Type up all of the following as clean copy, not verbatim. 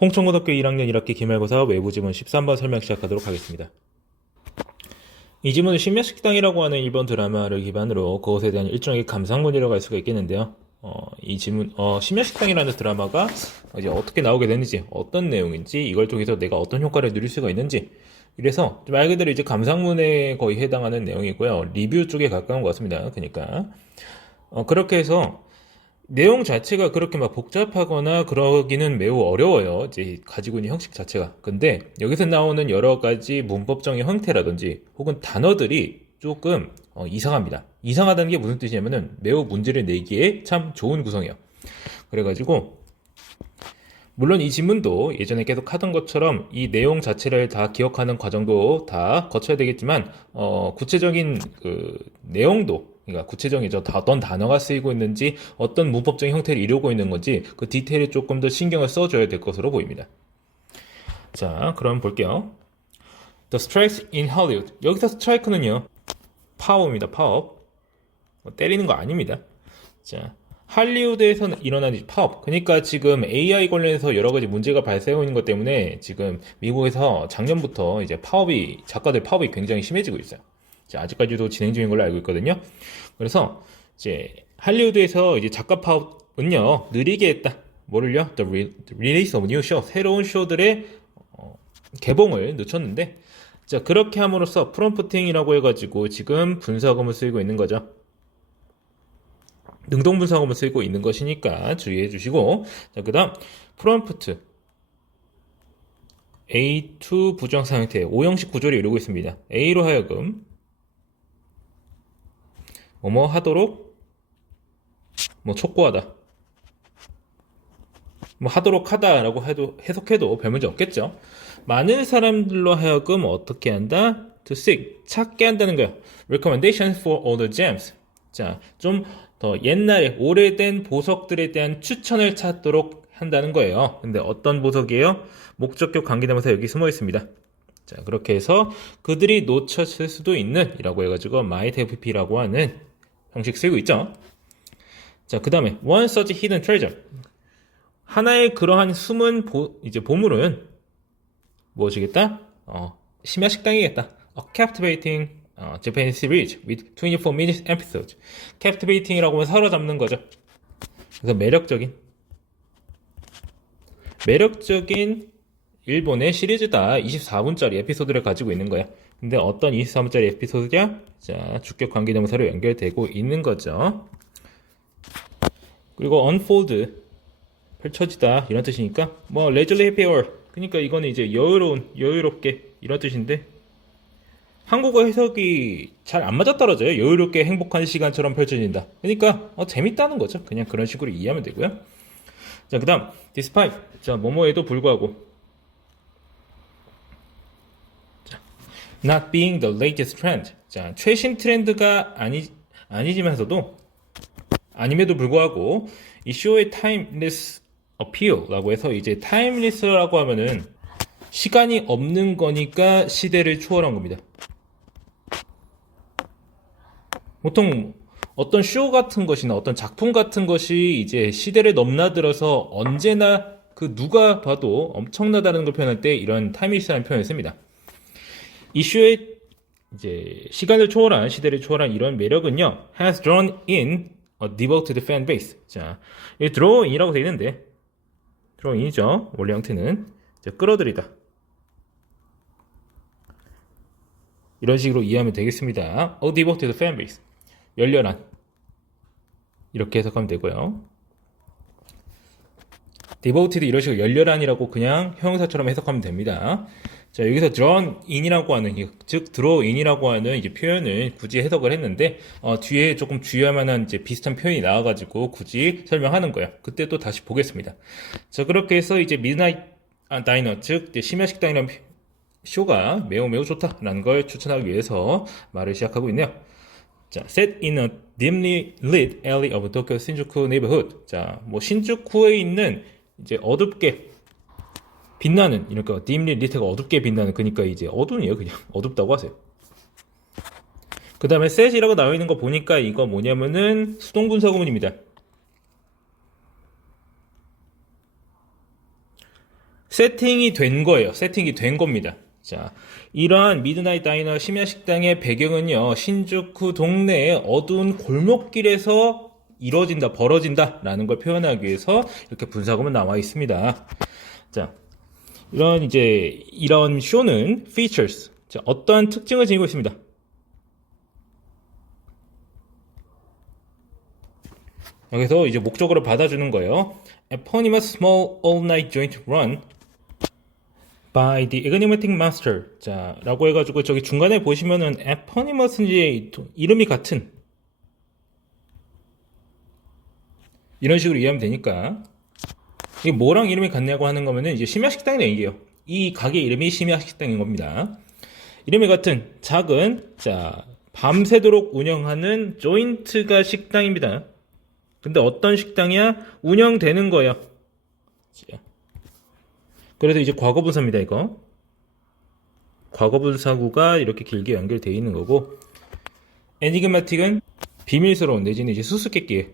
홍천고등학교 1학년 1학기 기말고사 외부 지문 13번 설명 시작하도록 하겠습니다. 이 지문은 심야식당이라고 하는 일본 드라마를 기반으로 그것에 대한 일종의 감상문이라고 할 수가 있겠는데요. 이 지문, 심야식당이라는 드라마가 이제 어떻게 나오게 되는지, 어떤 내용인지, 이걸 통해서 내가 어떤 효과를 누릴 수가 있는지, 이래서 말 그대로 이제 감상문에 거의 해당하는 내용이고요. 리뷰 쪽에 가까운 것 같습니다. 그러니까 그렇게 해서 내용 자체가 그렇게 막 복잡하거나 그러기는 매우 어려워요. 이제 가지고 있는 형식 자체가. 근데 여기서 나오는 여러 가지 문법적인 형태라든지 혹은 단어들이 조금 이상합니다. 이상하다는 게 무슨 뜻이냐면은 매우 문제를 내기에 참 좋은 구성이에요. 그래가지고 물론 이 지문도 예전에 계속 하던 것처럼 이 내용 자체를 다 기억하는 과정도 다 거쳐야 되겠지만 구체적인 그 내용도 그러니까 구체적이죠. 어떤 단어가 쓰이고 있는지 어떤 문법적인 형태를 이루고 있는 건지 그 디테일에 조금 더 신경을 써줘야 될 것으로 보입니다. 자, 그럼 볼게요. The strikes in Hollywood. 여기서 스트라이크는요. 파워입니다. 파워. 때리는 거 아닙니다. 자, 할리우드에서 일어난 파업. 그러니까 지금 AI 관련해서 여러 가지 문제가 발생하고 있는 것 때문에 지금 미국에서 작년부터 이제 작가들 파업이 굉장히 심해지고 있어요. 자, 아직까지도 진행 중인 걸로 알고 있거든요. 그래서 이제 할리우드에서 이제 작가 파업은요, 느리게 했다. 뭐를요? The release of new show. 새로운 쇼들의 개봉을 늦췄는데, 자, 그렇게 함으로써 프롬프팅이라고 해가지고 지금 분사검을 쓰이고 있는 거죠. 능동분사검을 쓰고 있는 것이니까 주의해 주시고, 자, 그 다음 프롬프트 A2 부정사 형태 5형식 구조를 이루고 있습니다. A로 하여금 뭐뭐 하도록 뭐 촉구하다 뭐 하도록 하다라고 해석해도 별 문제 없겠죠. 많은 사람들로 하여금 어떻게 한다? To seek 찾게 한다는 거예요. Recommendations for older gems. 자, 좀 더 옛날에 오래된 보석들에 대한 추천을 찾도록 한다는 거예요. 근데 어떤 보석이에요? 목적격 관계대명사 여기 숨어 있습니다. 자, 그렇게 해서 그들이 놓쳤을 수도 있는 이라고 해가지고 might have be라고 하는 형식 쓰이고 있죠. 자, 그 다음에 one such hidden treasure. 하나의 그러한 숨은 이제 보물은 무엇이겠다? 심야식당이겠다. A captivating Japanese series with 24 minutes episodes. captivating이라고 하면 사로잡는 거죠. 그래서 매력적인 일본의 시리즈다. 24분짜리 에피소드를 가지고 있는 거야. 근데 어떤 24분짜리 에피소드냐? 자, 주격 관계대명사로 연결되고 있는 거죠. 그리고 unfold 펼쳐지다 이런 뜻이니까 뭐 leisurely happy hour 그러니까 이거는 이제 여유롭게 이런 뜻인데 한국어 해석이 잘 안 맞아떨어져요. 여유롭게 행복한 시간처럼 펼쳐진다. 그러니까 재밌다는 거죠. 그냥 그런 식으로 이해하면 되고요. 자, 그 다음 despite 자 뭐뭐에도 불구하고 자, not being the latest trend 자 최신 트렌드가 아니지만서도 아님에도 불구하고 이 쇼의 timeless appeal라고 해서 이제 timeless라고 하면은 시간이 없는 거니까 시대를 초월한 겁니다. 보통 어떤 쇼 같은 것이나 어떤 작품 같은 것이 이제 시대를 넘나들어서 언제나 그 누가 봐도 엄청나다는 걸 표현할 때 이런 타임리스라는 표현을 씁니다. 이 쇼의 이제 시대를 초월한 이런 매력은요, has drawn in a devoted fan base. 자, 이 draw in이라고 되어 있는데, draw in이죠. 원래 형태는 이제 끌어들이다. 이런 식으로 이해하면 되겠습니다. A devoted fan base. 열렬한. 이렇게 해석하면 되고요. devoted 이런 식으로 열렬한이라고 그냥 형용사처럼 해석하면 됩니다. 자, 여기서 drawn in이라고 하는, 즉, draw in이라고 하는 이제 표현을 굳이 해석을 했는데, 뒤에 조금 주의할 만한 이제 비슷한 표현이 나와가지고 굳이 설명하는 거예요. 그때 또 다시 보겠습니다. 자, 그렇게 해서 이제 midnight diner, 즉, 심야식당이라는 쇼가 매우 좋다라는 걸 추천하기 위해서 말을 시작하고 있네요. 자, set in a dimly lit alley of Tokyo Shinjuku neighborhood. 자, 뭐 신주쿠에 있는 이제 어둡게 빛나는 이러니까 dimly lit가 어둡게 빛나는 그러니까 이제 어두운이에요. 그냥 어둡다고 하세요. 그 다음에 set이라고 나와 있는 거 보니까 이거 뭐냐면은 수동분사 구문입니다. 세팅이 된 거예요. 세팅이 된 겁니다. 자, 이러한 미드나잇 다이너 심야 식당의 배경은요, 신주쿠 동네의 어두운 골목길에서 이루어진다, 벌어진다 라는 걸 표현하기 위해서 이렇게 분사구문 나와 있습니다. 자, 이런 쇼는 features. 자, 어떠한 특징을 지니고 있습니다. 여기서 이제 목적어를 받아주는 거예요. Eponymous small all-night joint run by the enigmatic master. 자, 라고 해가지고 저기 중간에 보시면은 eponymous는 이제 이름이 같은 이런 식으로 이해하면 되니까 이게 뭐랑 이름이 같냐고 하는 거면은 이제 심야식당이라는 얘기예요. 이 가게 이름이 심야식당인 겁니다. 이름이 같은 작은 자 밤새도록 운영하는 조인트가 식당입니다. 근데 어떤 식당이야? 운영되는 거예요. 그래서 이제 과거분사입니다, 이거. 과거분사구가 이렇게 길게 연결되어 있는 거고, 에니그마틱은 비밀스러운 내지는 이제 수수께끼에.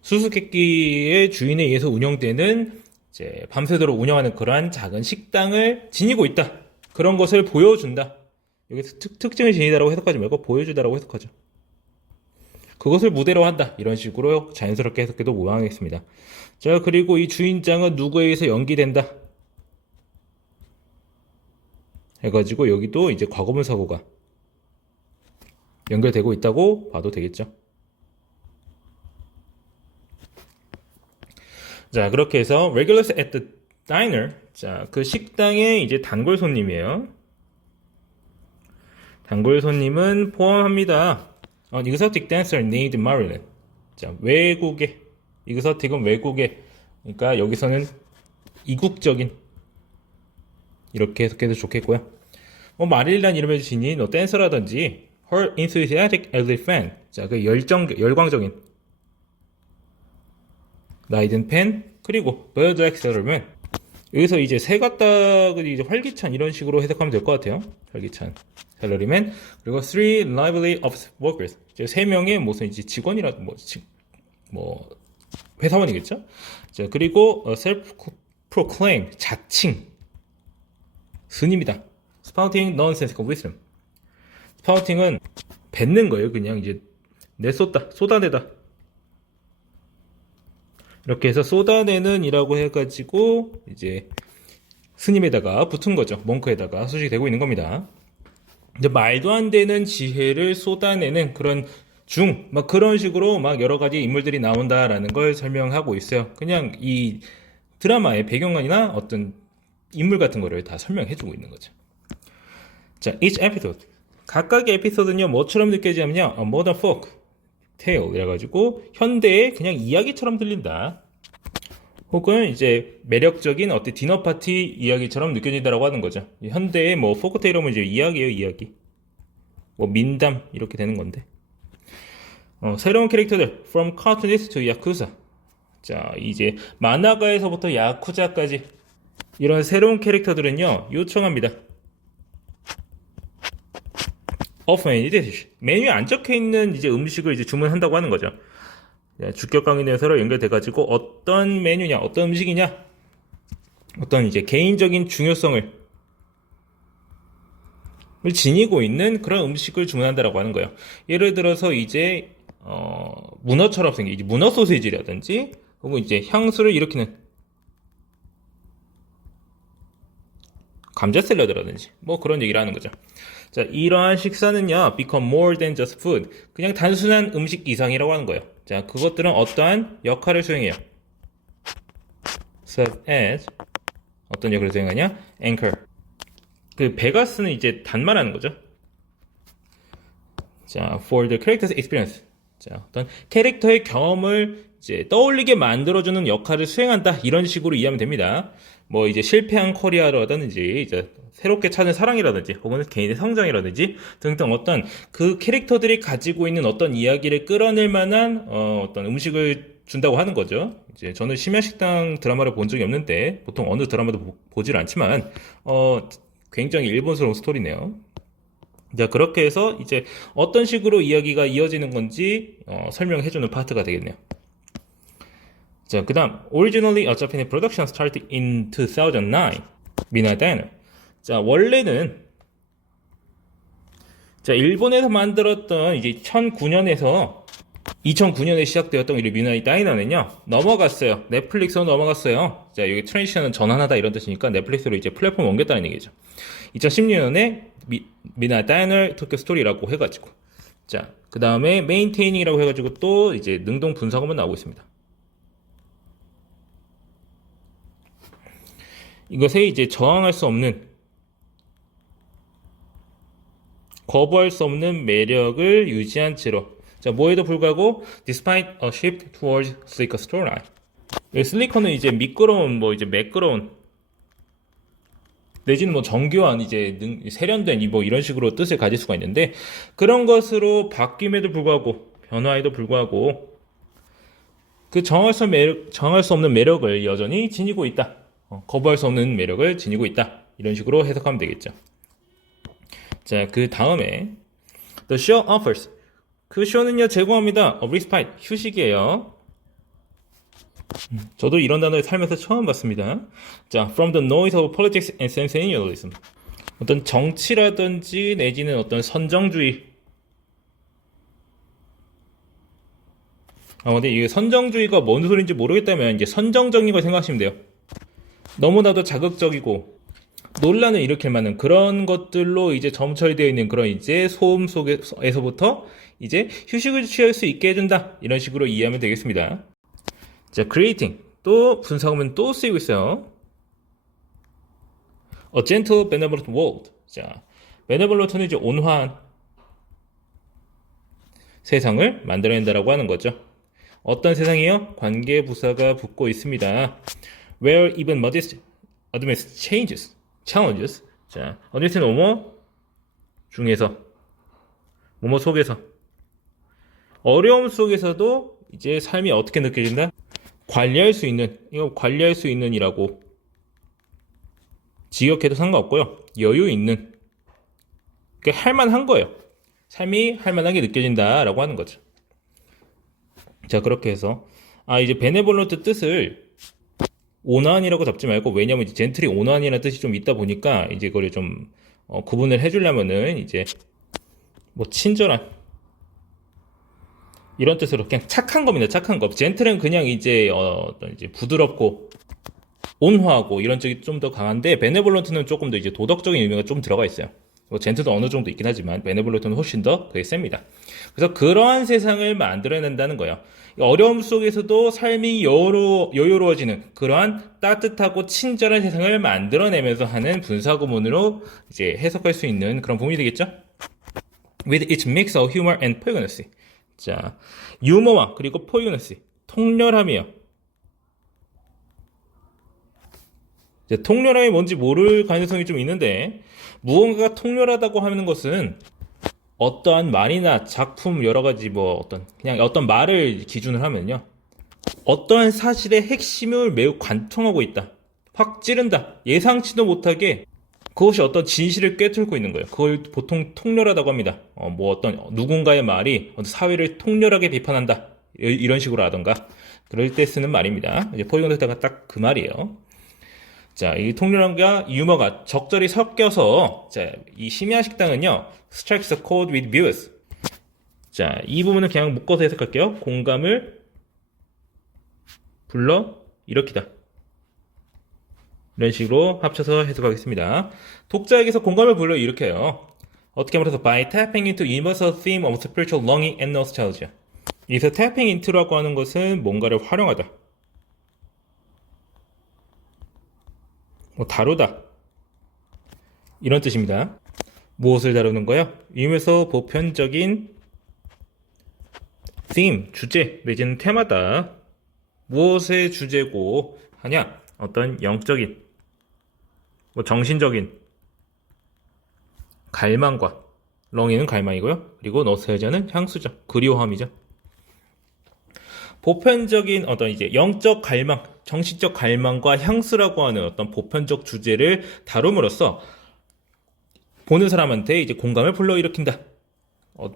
수수께끼의 주인에 의해서 운영되는 이제 밤새도록 운영하는 그러한 작은 식당을 지니고 있다. 그런 것을 보여준다. 여기서 특징을 지니다라고 해석하지 말고 보여주다라고 해석하죠. 그것을 무대로 한다. 이런 식으로 자연스럽게 해석해도 무방하겠습니다. 자, 그리고 이 주인장은 누구에 의해서 연기된다. 해가지고 여기도 이제 과거분 사고가 연결되고 있다고 봐도 되겠죠. 자, 그렇게 해서 regulars at the diner. 자, 그 식당의 이제 단골 손님이에요. 단골 손님은 포함합니다. exotic dancer named Marilyn. 자, 외국의 exotic은 외국의 그러니까 여기서는 이국적인 이렇게 해석해도 좋겠고요. 마릴이라는 이름을 지닌 댄서라든지 her enthusiastic elderly fan. 자, 그 열광적인 나이든 팬 그리고 birdlike salaryman. 여기서 이제 새 같다 이제 활기찬 이런 식으로 해석하면 될 것 같아요. 활기찬 셀러리맨 그리고 three lively office workers. 세 명의 무슨 이제 직원이라 뭐 회사원이겠죠. 자, 그리고 self-proclaim 자칭 스님이다. spouting nonsensical wisdom. spouting은 뱉는 거예요. 그냥 이제 내쏟다, 쏟아내다. 이렇게 해서 쏟아내는 이라고 해가지고 이제 스님에다가 붙은 거죠. 몽크에다가 수식이 되고 있는 겁니다. 이제 말도 안 되는 지혜를 쏟아내는 그런 막 그런 식으로 막 여러 가지 인물들이 나온다라는 걸 설명하고 있어요. 그냥 이 드라마의 배경관이나 어떤 인물 같은 거를 다 설명해주고 있는 거죠. 자, each episode. 각각의 에피소드는요, 뭐처럼 느껴지냐면요, modern folk tale. 이래가지고, 현대의 그냥 이야기처럼 들린다. 혹은 이제 매력적인 어떤 디너 파티 이야기처럼 느껴진다라고 하는 거죠. 현대의 뭐 포크테일은 이제 이야기예요, 이야기. 뭐 민담 이렇게 되는 건데. 새로운 캐릭터들 from cartoonist to yakuza. 자, 이제 만화가에서부터 야쿠자까지 이런 새로운 캐릭터들은요 요청합니다. of any dish. 메뉴에 안 적혀 있는 이제 음식을 이제 주문한다고 하는 거죠. 주격 강의에 서로 연결돼가지고 어떤 메뉴냐, 어떤 음식이냐, 어떤 이제 개인적인 중요성을 지니고 있는 그런 음식을 주문한다라고 하는 거예요. 예를 들어서 이제 문어처럼 생긴 이제 문어 소시지라든지 혹은 이제 향수를 일으키는 감자 샐러드라든지 뭐 그런 얘기를 하는 거죠. 자, 이러한 식사는요 become more than just food. 그냥 단순한 음식 이상이라고 하는 거예요. 자, 그것들은 어떠한 역할을 수행해요. serve as 어떤 역할을 수행하냐? anchor. 그 베가스는 이제 단말하는 거죠. 자, for the character's experience. 자, 어떤 캐릭터의 경험을 이제 떠올리게 만들어주는 역할을 수행한다. 이런 식으로 이해하면 됩니다. 뭐 이제 실패한 커리어라든지 이제 새롭게 찾은 사랑이라든지 혹은 개인의 성장이라든지 등등 어떤 그 캐릭터들이 가지고 있는 어떤 이야기를 끌어낼 만한 어떤 음식을 준다고 하는 거죠. 이제 저는 심야식당 드라마를 본 적이 없는데 보통 어느 드라마도 보질 않지만 굉장히 일본스러운 스토리네요. 자, 그렇게 해서 이제 어떤 식으로 이야기가 이어지는 건지 설명해주는 파트가 되겠네요. 자, 그 다음 Originally a Japanese production started in 2009. Midnight Diner. 자, 원래는 자, 일본에서 만들었던 이제 2009년에 시작되었던 이 미드나잇 다이너는요, 넘어갔어요. 넷플릭스로 넘어갔어요. 자, 여기 트랜지션은 전환하다 이런 뜻이니까 넷플릭스로 이제 플랫폼 옮겼다는 얘기죠. 2016년에 미드나잇 다이너 토끼 스토리라고 해가지고. 자, 그 다음에 메인테이닝이라고 해가지고 또 이제 능동 분사검은 나오고 있습니다. 이것에 이제 저항할 수 없는, 거부할 수 없는 매력을 유지한 채로. 자, 뭐에도 불구하고 despite a shift towards sleeker storyline. 슬리커는 이제 미끄러운, 뭐 이제 매끄러운, 내지는 뭐 정교한, 이제 세련된 뭐 이런 식으로 뜻을 가질 수가 있는데, 그런 것으로 바뀜에도 불구하고, 변화에도 불구하고 그 정할 수 없는 매력을 여전히 지니고 있다. 거부할 수 없는 매력을 지니고 있다. 이런 식으로 해석하면 되겠죠. 자, 그 다음에 The show offers. 그 쇼는요, 제공합니다. A respite. 휴식이에요. 저도 이런 단어를 살면서 처음 봤습니다. 자, from the noise of politics and sensationalism. 어떤 정치라든지 내지는 어떤 선정주의. 근데 이게 선정주의가 뭔 소리인지 모르겠다면 이제 선정적인 걸 생각하시면 돼요. 너무나도 자극적이고 논란을 일으킬 만한 그런 것들로 이제 점철되어 있는 그런 이제 소음 속에서부터 이제 휴식을 취할 수 있게 해준다. 이런 식으로 이해하면 되겠습니다. 자, creating. 또 분사구문 또 쓰이고 있어요. A gentle, benevolent world. 자, benevolent는 이제 온화한 세상을 만들어낸다라고 하는 거죠. 어떤 세상이요? 관계 부사가 붙고 있습니다. Where even modest advanced challenges. 자, advanced는 뭐뭐 중에서, 뭐뭐 속에서, 어려움 속에서도 이제 삶이 어떻게 느껴진다? 관리할 수 있는, 이거 관리할 수 있는이라고 지역해도 상관없고요. 여유 있는, 그러니까 할만한 거예요. 삶이 할만하게 느껴진다라고 하는 거죠. 자, 그렇게 해서 이제 베네볼런트 뜻을 온화한이라고 잡지 말고, 왜냐면 이제 젠틀이 온화한이라는 뜻이 좀 있다 보니까 이제 그걸 좀 구분을 해주려면은 이제 뭐 친절한 이런 뜻으로 그냥 착한 겁니다. 착한 거. 젠틀은 그냥 이제 어떤 이제 부드럽고 온화하고 이런 쪽이 좀 더 강한데, 베네볼런트는 조금 더 이제 도덕적인 의미가 좀 들어가 있어요. 뭐 젠틀도 어느 정도 있긴 하지만 베네볼런트는 훨씬 더 그게 셉니다. 그래서 그러한 세상을 만들어낸다는 거예요. 어려움 속에서도 삶이 여유로워지는 그러한 따뜻하고 친절한 세상을 만들어내면서 하는 분사구문으로 이제 해석할 수 있는 그런 부분이 되겠죠. With its mix of humor and poignancy. 자, 유머와 그리고 poignancy, 통렬함이요. 이제 통렬함이 뭔지 모를 가능성이 좀 있는데, 무언가가 통렬하다고 하는 것은 어떠한 말이나 작품 여러 가지 그냥 어떤 말을 기준으로 하면요, 어떠한 사실의 핵심을 매우 관통하고 있다. 확 찌른다. 예상치도 못하게 그것이 어떤 진실을 꿰뚫고 있는 거예요. 그걸 보통 통렬하다고 합니다. 어떤 누군가의 말이 어떤 사회를 통렬하게 비판한다. 이런 식으로 하던가. 그럴 때 쓰는 말입니다. 이제 포이건트가 딱 그 말이에요. 자, 이 통렬함과 유머가 적절히 섞여서, 자, 이 심야 식당은요, strikes a chord with viewers. 자, 이 부분은 그냥 묶어서 해석할게요. 공감을 불러 일으키다. 이런 식으로 합쳐서 해석하겠습니다. 독자에게서 공감을 불러 일으켜요. 어떻게 말해서 by tapping into universal theme of spiritual longing and nostalgia. 여기서 tapping into라고 하는 것은 뭔가를 활용하다. 다루다. 이런 뜻입니다. 무엇을 다루는 거요? 이면서 보편적인 theme, 주제, 내지는 테마다. 무엇의 주제고 하냐? 어떤 영적인, 정신적인 갈망과, 렁이는 갈망이고요. 그리고 노스텔지아는 향수죠. 그리워함이죠. 보편적인 어떤 이제 영적 갈망, 정신적 갈망과 향수라고 하는 어떤 보편적 주제를 다룸으로써 보는 사람한테 이제 공감을 불러일으킨다.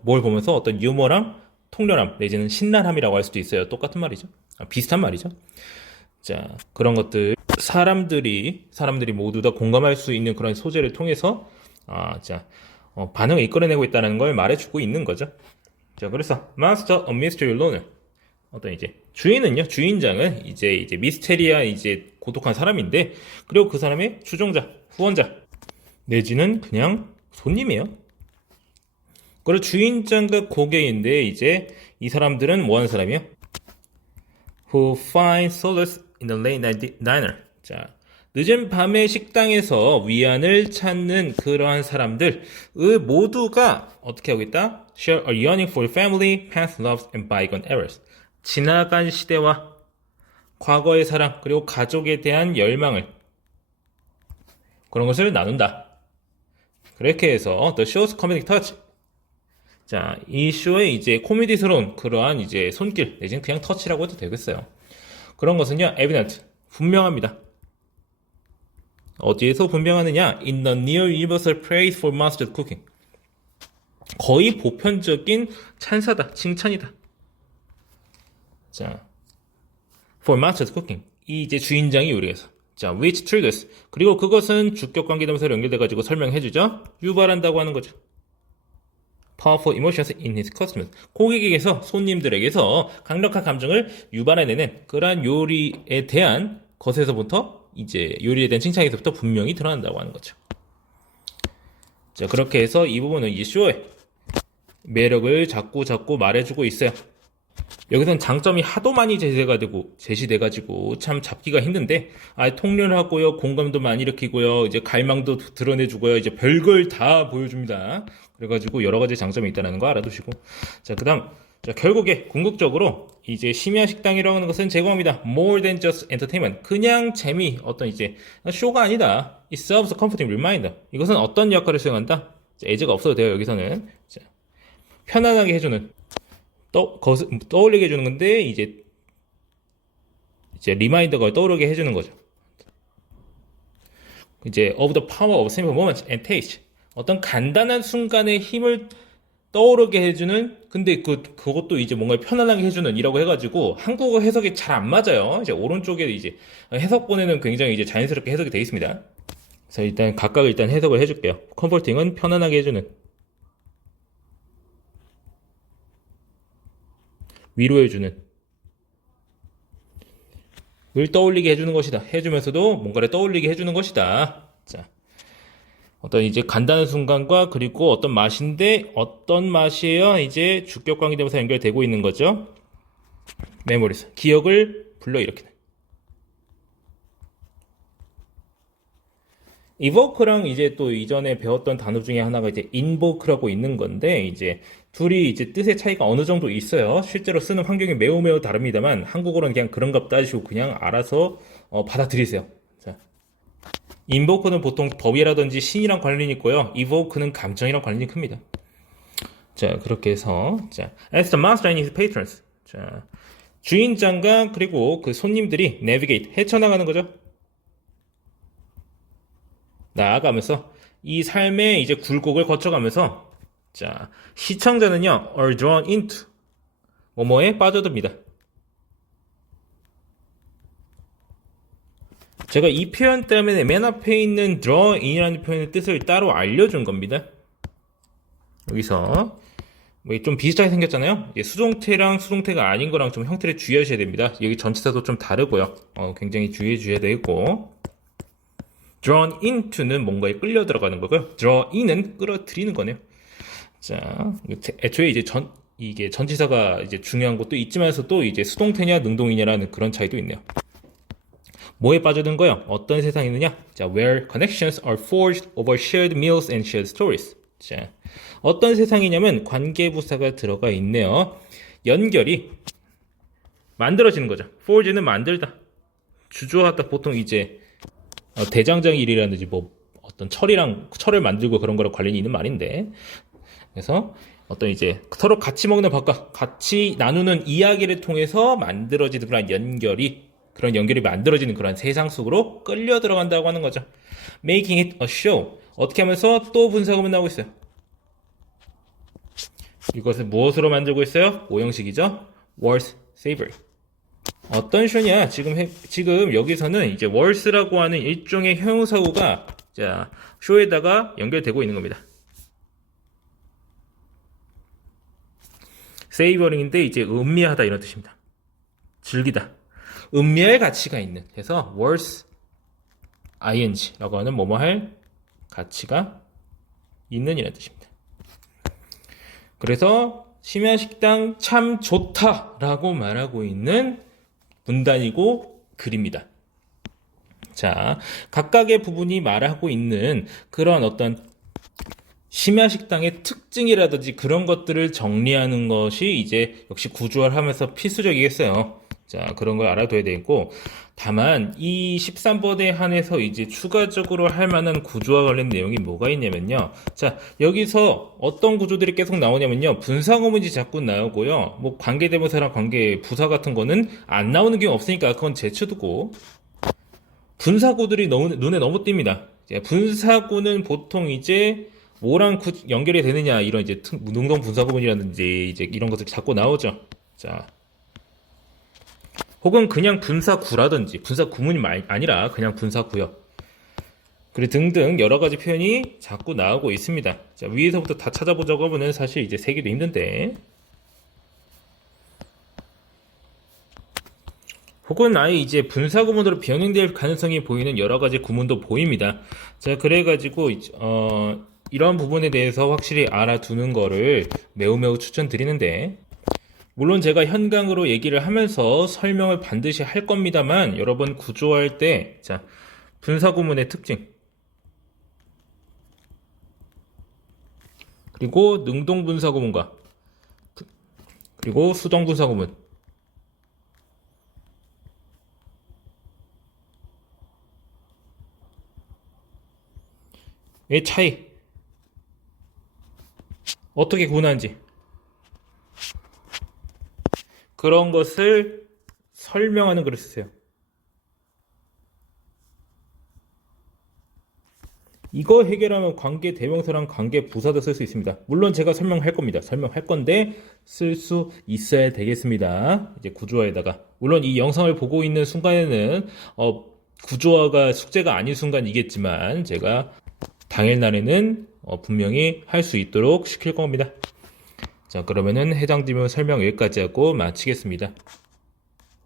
뭘 보면서 어떤 유머랑 통렬함 내지는 신랄함이라고 할 수도 있어요. 똑같은 말이죠. 비슷한 말이죠. 자, 그런 것들 사람들이 모두 다 공감할 수 있는 그런 소재를 통해서 반응을 이끌어내고 있다는 걸 말해주고 있는 거죠. 자, 그래서 Master of Mystery Loner 어떤 이제 주인장은 이제 미스테리아 이제 고독한 사람인데, 그리고 그 사람의 추종자, 후원자 내지는 그냥 손님이에요. 그리고 주인장과 고객인데 이제 이 사람들은 뭐 하는 사람이에요? Who find solace in the late night diner. 자, 늦은 밤의 식당에서 위안을 찾는 그러한 사람들 모두가 어떻게 하고 있다? Share a yearning for family, past loves, and bygone eras. 지나간 시대와 과거의 사랑, 그리고 가족에 대한 열망을, 그런 것을 나눈다. 그렇게 해서 The show's comedic touch. 자, 이 쇼의 이제 코미디스러운 그러한 이제 손길 내지는 그냥 터치라고 해도 되겠어요. 그런 것은요, evident, 분명합니다. 어디에서 분명하느냐? In the near universal praise for master cooking. 거의 보편적인 찬사다, 칭찬이다. 자, for master cooking. 이 이제 주인장이 요리해서. 자, which triggers. 그리고 그것은 주격 관계대명사로 연결돼가지고 설명해주죠. 유발한다고 하는 거죠. powerful emotions in his customers. 고객에게서, 손님들에게서 강력한 감정을 유발해내는 그러한 요리에 대한 것에서부터 이제 요리에 대한 칭찬에서부터 분명히 드러난다고 하는 거죠. 자, 그렇게 해서 이 부분은 이 쇼의 매력을 자꾸 말해주고 있어요. 여기서는 장점이 하도 많이 제시돼가지고 참 잡기가 힘든데, 통렬하고요, 공감도 많이 일으키고요, 이제 갈망도 드러내주고요, 이제 별걸 다 보여줍니다. 그래가지고 여러 가지 장점이 있다는 거 알아두시고, 자, 그다음, 자, 결국에 궁극적으로 이제 심야 식당이라고 하는 것은 제공합니다. More than just entertainment. 그냥 재미, 어떤 이제 쇼가 아니다. It serves a comforting reminder. 이것은 어떤 역할을 수행한다? 애제가 없어도 돼요. 여기서는 자, 편안하게 해주는. 떠올리게 해주는 건데, 이제 리마인더가 떠오르게 해주는 거죠. 이제 of the power of simple moments and taste. 어떤 간단한 순간의 힘을 떠오르게 해주는, 근데 그것도 이제 뭔가 편안하게 해주는 이라고 해가지고 한국어 해석이 잘 안 맞아요. 이제 오른쪽에 이제 해석본에는 굉장히 이제 자연스럽게 해석이 되어 있습니다. 그래서 일단 각각을 해석을 해줄게요. 컴포팅은 편안하게 해주는, 위로해주는, 을 떠올리게 해주는 것이다. 해주면서도 뭔가를 떠올리게 해주는 것이다. 자, 어떤 이제 간단한 순간과 그리고 어떤 맛인데 어떤 맛이에요? 이제 주격 관계대명사 연결되고 있는 거죠. 메모리스, 기억을 불러일으키는. evoke랑 이제 또 이전에 배웠던 단어 중에 하나가 이제 invoke라고 있는 건데, 이제 둘이 이제 뜻의 차이가 어느 정도 있어요. 실제로 쓰는 환경이 매우 다릅니다만 한국어로는 그냥 그런 값 따지시고 그냥 알아서 받아들이세요. 자, invoke는 보통 법이라든지 신이랑 관련이 있고요. evoke는 감정이랑 관련이 큽니다. 자, 그렇게 해서 자, as the master and his patrons. 자, 주인장과 그리고 그 손님들이 navigate, 헤쳐나가는 거죠. 나아가면서 이 삶의 이제 굴곡을 거쳐가면서, 자, 시청자는요, are drawn into 뭐뭐에 빠져듭니다. 제가 이 표현 때문에 맨 앞에 있는 draw in이라는 표현의 뜻을 따로 알려준 겁니다. 여기서 뭐 좀 비슷하게 생겼잖아요. 수동태랑 수동태가 아닌 거랑 좀 형태를 주의하셔야 됩니다. 여기 전치사도 좀 다르고요. 굉장히 주의해 주셔야 되고, drawn into는 뭔가에 끌려 들어가는 거고요. draw in은 끌어들이는 거네요. 자, 애초에 이제 이게 전치사가 이제 중요한 것도 있지만서도 이제 수동태냐 능동이냐라는 그런 차이도 있네요. 뭐에 빠져든 거요? 어떤 세상이느냐? 자, where connections are forged over shared meals and shared stories. 자, 어떤 세상이냐면 관계부사가 들어가 있네요. 연결이 만들어지는 거죠. forge는 만들다, 주조하다. 보통 이제 대장장 일이라든지 뭐 어떤 철을 만들고 그런 거랑 관련이 있는 말인데, 그래서 어떤 이제 서로 같이 먹는 밥과 같이 나누는 이야기를 통해서 만들어지는 그런 연결이 만들어지는 그런 세상 속으로 끌려 들어간다고 하는 거죠. Making it a show. 어떻게 하면서 또 분사구문 나오고 있어요. 이것을 무엇으로 만들고 있어요? 오형식이죠. Worth savory. 어떤 쇼냐? 지금 여기서는 이제 월스라고 하는 일종의 형용사구가 자, 쇼에다가 연결되고 있는 겁니다. 세이버링인데 이제 음미하다 이런 뜻입니다. 즐기다. 음미할 가치가 있는. 그래서 worth ing라고 하는 뭐뭐 할 가치가 있는 이런 뜻입니다. 그래서 심야식당 참 좋다라고 말하고 있는 문단이고 글입니다. 자, 각각의 부분이 말하고 있는 그런 어떤 심야식당의 특징이라든지 그런 것들을 정리하는 것이 이제 역시 구조화를 하면서 필수적이겠어요. 자, 그런 걸 알아둬야 되겠고, 다만 이 13번에 한해서 이제 추가적으로 할 만한 구조화 관련 내용이 뭐가 있냐면요. 자, 여기서 어떤 구조들이 계속 나오냐면요. 분사구문이 자꾸 나오고요. 뭐 관계대명사랑 관계부사 같은 거는 안 나오는 경우 없으니까 그건 제쳐두고, 분사구들이 눈에 너무 띕니다. 분사구는 보통 이제 뭐랑 연결이 되느냐 이런 이제 능동 분사구문이라든지 이제 이런 것들 자꾸 나오죠. 자, 혹은 그냥 분사구라든지 분사구문이 아니라 그냥 분사구요. 그리고 등등 여러 가지 표현이 자꾸 나오고 있습니다. 자, 위에서부터 다 찾아보자고 하면은 사실 이제 세기도 힘든데. 혹은 아예 이제 분사구문으로 변형될 가능성이 보이는 여러 가지 구문도 보입니다. 자, 그래가지고 이런 부분에 대해서 확실히 알아두는 거를 매우 추천드리는데, 물론 제가 현강으로 얘기를 하면서 설명을 반드시 할 겁니다만, 여러분 구조화할 때, 자, 분사구문의 특징, 그리고 능동분사구문과, 그리고 수동분사구문, 의 차이, 어떻게 구분하는지, 그런 것을 설명하는 글을 쓰세요. 이거 해결하면 관계 대명사랑 관계 부사도 쓸 수 있습니다. 물론 제가 설명할 겁니다. 설명할 건데 쓸 수 있어야 되겠습니다. 이제 구조화에다가. 물론 이 영상을 보고 있는 순간에는 구조화가 숙제가 아닌 순간이겠지만 제가 당일날에는 분명히 할 수 있도록 시킬 겁니다. 자, 그러면은 해당 질문 설명 여기까지 하고 마치겠습니다.